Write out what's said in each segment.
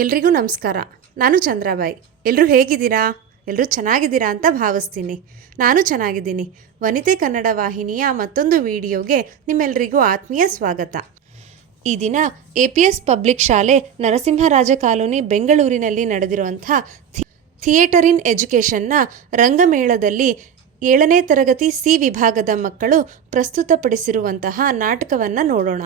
ಎಲ್ರಿಗೂ ನಮಸ್ಕಾರ. ನಾನು ಚಂದ್ರಾಬಾಯಿ. ಎಲ್ಲರೂ ಹೇಗಿದ್ದೀರಾ? ಎಲ್ಲರೂ ಚೆನ್ನಾಗಿದ್ದೀರಾ ಅಂತ ಭಾವಿಸ್ತೀನಿ. ನಾನು ಚೆನ್ನಾಗಿದ್ದೀನಿ. ವನಿತೆ ಕನ್ನಡ ವಾಹಿನಿಯ ಮತ್ತೊಂದು ವಿಡಿಯೋಗೆ ನಿಮ್ಮೆಲ್ಲರಿಗೂ ಆತ್ಮೀಯ ಸ್ವಾಗತ. ಈ ದಿನ ಎ ಪಿ ಎಸ್ ಪಬ್ಲಿಕ್ ಶಾಲೆ ನರಸಿಂಹರಾಜ ಕಾಲೋನಿ ಬೆಂಗಳೂರಿನಲ್ಲಿ ನಡೆದಿರುವಂಥ ಥಿಯೇಟರ್ ಇನ್ ಎಜುಕೇಷನ್ನ ರಂಗಮೇಳದಲ್ಲಿ ಏಳನೇ ತರಗತಿ ಸಿ ವಿಭಾಗದ ಮಕ್ಕಳು ಪ್ರಸ್ತುತಪಡಿಸಿರುವಂತಹ ನಾಟಕವನ್ನು ನೋಡೋಣ.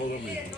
ಹೋಗಬೇಕು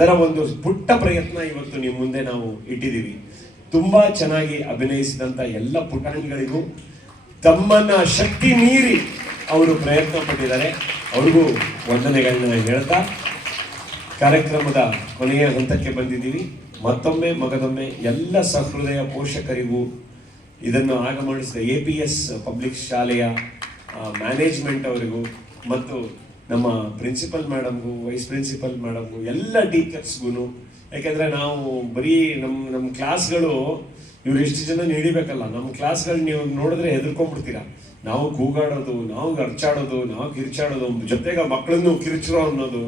ಅದರ ಒಂದು ಪುಟ್ಟ ಪ್ರಯತ್ನ ಇವತ್ತು ನಿಮ್ಮ ಮುಂದೆ ನಾವು ಇಟ್ಟಿದ್ದೀವಿ. ತುಂಬಾ ಚೆನ್ನಾಗಿ ಅಭಿನಯಿಸಿದಂತ ಎಲ್ಲ ಪುಟಾಣಿಗಳಿಗೂ ತಮ್ಮನ್ನ ಶಕ್ತಿ ಮೀರಿ ಅವರು ಪ್ರಯತ್ನ ಪಟ್ಟಿದ್ದಾರೆ. ಅವ್ರಿಗೂ ವಂದನೆಗಳನ್ನ ಹೇಳ್ತಾ, ಕಾರ್ಯಕ್ರಮದ ಕೊನೆಯ ಹಂತಕ್ಕೆ ಬಂದಿದ್ದೀವಿ. ಮತ್ತೊಮ್ಮೆ ಮಗದೊಮ್ಮೆ ಎಲ್ಲ ಸಹೃದಯ ಪೋಷಕರಿಗೂ ಇದನ್ನು ಆಗಮನಿಸಿದ ಎ ಪಿ ಎಸ್ ಪಬ್ಲಿಕ್ ಶಾಲೆಯ ಮ್ಯಾನೇಜ್ಮೆಂಟ್ ಅವರಿಗೂ ಮತ್ತು ನಮ್ಮ ಪ್ರಿನ್ಸಿಪಲ್ ಮೇಡಮ್ಗೂ, ವೈಸ್ ಪ್ರಿನ್ಸಿಪಲ್ ಮೇಡಮ್ಗೂ, ಎಲ್ಲ ಟೀಚರ್ಸ್ಗೂ ಯಾಕೆಂದ್ರೆ ನಾವು ಬರೀ ನಮ್ಮ ನಮ್ಮ ಕ್ಲಾಸ್ಗಳು ಇವ್ರು ಎಷ್ಟು ಜನ ಹಿಡಿಬೇಕಲ್ಲ ನಮ್ಮ ಕ್ಲಾಸ್ಗಳು ನೀವು ನೋಡಿದ್ರೆ ಹೆದರ್ಕೊಂಡ್ಬಿಡ್ತೀರಾ ನಾವು ಕೂಗಾಡೋದು, ನಾವು ಅರ್ಚಾಡೋದು ನಾವು ಕಿರ್ಚಾಡೋದು, ಜೊತೆಗೆ ಮಕ್ಕಳನ್ನು ಕಿರ್ಚಿರೋ ಅನ್ನೋದು.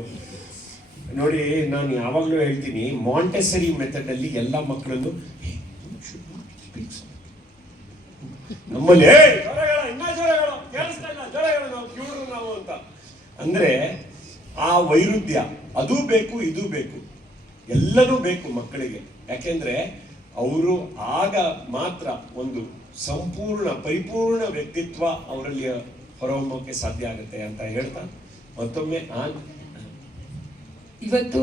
ನೋಡಿ, ನಾನು ಯಾವಾಗಲೂ ಹೇಳ್ತೀನಿ ಮಾಂಟೆಸರಿ ಮೆಥಡ್ ಅಲ್ಲಿ ಎಲ್ಲ ಮಕ್ಕಳನ್ನು. ನಮ್ಮಲ್ಲಿ ಅಂದ್ರೆ ಆ ವೈರುಧ್ಯ, ಅದು ಬೇಕು, ಇದು ಬೇಕು ಎಲ್ಲದೂ ಬೇಕು ಮಕ್ಕಳಿಗೆ. ಯಾಕೆಂದ್ರೆ ಅವರು ಆಗ ಮಾತ್ರ ಒಂದು ಸಂಪೂರ್ಣ, ಪರಿಪೂರ್ಣ ವ್ಯಕ್ತಿತ್ವ ಅವರಲ್ಲಿ ಹೊರಹೊಮ್ಮಕ್ಕೆ ಸಾಧ್ಯ ಆಗುತ್ತೆ ಅಂತ ಹೇಳ್ತಾ. ಮತ್ತೊಮ್ಮೆ ಇವತ್ತು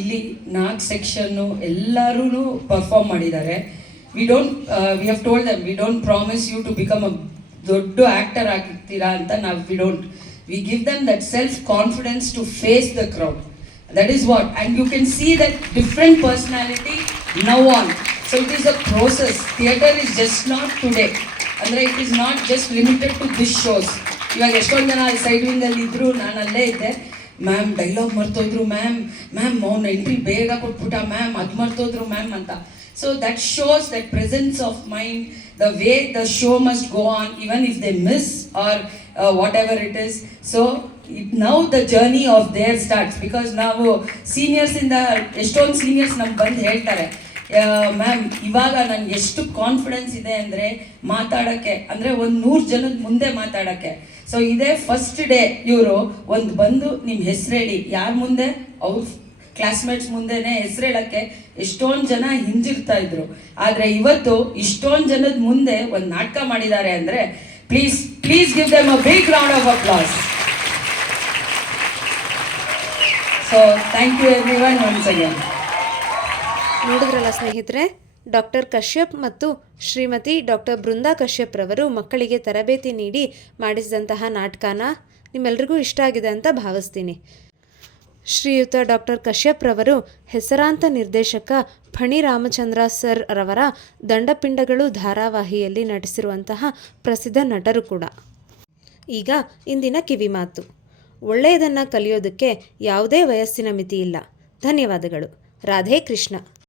ಇಲ್ಲಿ ನಾಲ್ಕು ಸೆಕ್ಷನ್ನು ಎಲ್ಲರೂ ಪರ್ಫಾರ್ಮ್ ಮಾಡಿದ್ದಾರೆ. We don't we have told them we don't promise you to become a ದೊಡ್ಡ ಆಕ್ಟರ್ ಆಗ್ತೀರಾ ಅಂತ ನಾವು we don't we give them that self confidence to face the crowd that is what and you can see that different personality now on so it is a process theatre is just not today ಅಂದರೆ it is not just limited to this shows ಇವಾಗ ಎಷ್ಟೊಂದು ಜನ ಅಲ್ಲಿ side ವಿಂಗಲ್ಲಿ ಇದ್ರು, ನಾನು ಅಲ್ಲೇ ಇದ್ದೆ. Ma'am dialogue ಮರ್ತೋದ್ರು ಮ್ಯಾಮ್ ಮ್ಯಾಮ್ ಅವ್ನ ಎಂಟ್ರಿ ಬೇಗ ಕೊಟ್ಬಿಟ್ಟ. ಮ್ಯಾಮ್ ಅದು ಮರ್ತೋದ್ರು ಮ್ಯಾಮ್ ಅಂತ. So that shows that presence of mind the way the show must go on even if they miss or whatever it is so now the journey of their starts because ನಾವು ಸೀನಿಯರ್ಸಿಂದ ಎಷ್ಟೊಂದು seniors ನಮ್ಗೆ ಬಂದು ಹೇಳ್ತಾರೆ ma'am ಇವಾಗ ನನ್ಗೆ ಎಷ್ಟು confidence ಇದೆ ಅಂದರೆ ಮಾತಾಡೋಕ್ಕೆ, ಅಂದರೆ ಒಂದು ನೂರು ಜನದ ಮುಂದೆ ಮಾತಾಡೋಕ್ಕೆ. ಸೊ ಇದೇ ಫಸ್ಟ್ ಡೇ ಇವರು ಒಂದು ಬಂದು ನಿಮ್ಮ ಹೆಸರೇಳಿ ಯಾರ ಮುಂದೆ? ಅವ್ರ ಕ್ಲಾಸ್ಮೇಟ್ಸ್ ಮುಂದೆನೆ ಹೆಸರೇಳಕ್ಕೆ ಎಷ್ಟೊಂದು ಜನ ಹಿಂಜಿರ್ತಾ ಇದ್ರು. ಆದರೆ ಇವತ್ತು ಇಷ್ಟೊಂದು ಜನದ ಮುಂದೆ ಒಂದು ನಾಟಕ ಮಾಡಿದ್ದಾರೆ ಅಂದರೆ please please give them a big round of applause. So, thank you everyone once again. ನೋಡಿದ್ರಲ್ಲ ಸ್ನೇಹಿತರೆ ಡಾಕ್ಟರ್ ಕಶ್ಯಪ್ ಮತ್ತು ಶ್ರೀಮತಿ ಡಾಕ್ಟರ್ ಬೃಂದಾ ಕಶ್ಯಪ್ ರವರು ಮಕ್ಕಳಿಗೆ ತರಬೇತಿ ನೀಡಿ ಮಾಡಿಸಿದಂತಹ ನಾಟಕನ ನಿಮ್ಮೆಲ್ರಿಗೂ ಇಷ್ಟ ಆಗಿದೆ ಅಂತ ಭಾವಿಸ್ತೀನಿ ಶ್ರೀಯುತ ಡಾಕ್ಟರ್ ಕಶ್ಯಪ್ ರವರು ಹೆಸರಾಂತ ನಿರ್ದೇಶಕ ಫಣಿ ರಾಮಚಂದ್ರ ಸರ್ ರವರ ದಂಡಪಿಂಡಗಳು ಧಾರಾವಾಹಿಯಲ್ಲಿ ನಟಿಸಿರುವಂತಹ ಪ್ರಸಿದ್ಧ ನಟರು ಕೂಡ. ಈಗ ಇಂದಿನ ಕಿವಿಮಾತು ಒಳ್ಳೆಯದನ್ನು ಕಲಿಯೋದಕ್ಕೆ ಯಾವುದೇ ವಯಸ್ಸಿನ ಮಿತಿ ಇಲ್ಲ. ಧನ್ಯವಾದಗಳು. ರಾಧೇ ಕೃಷ್ಣ.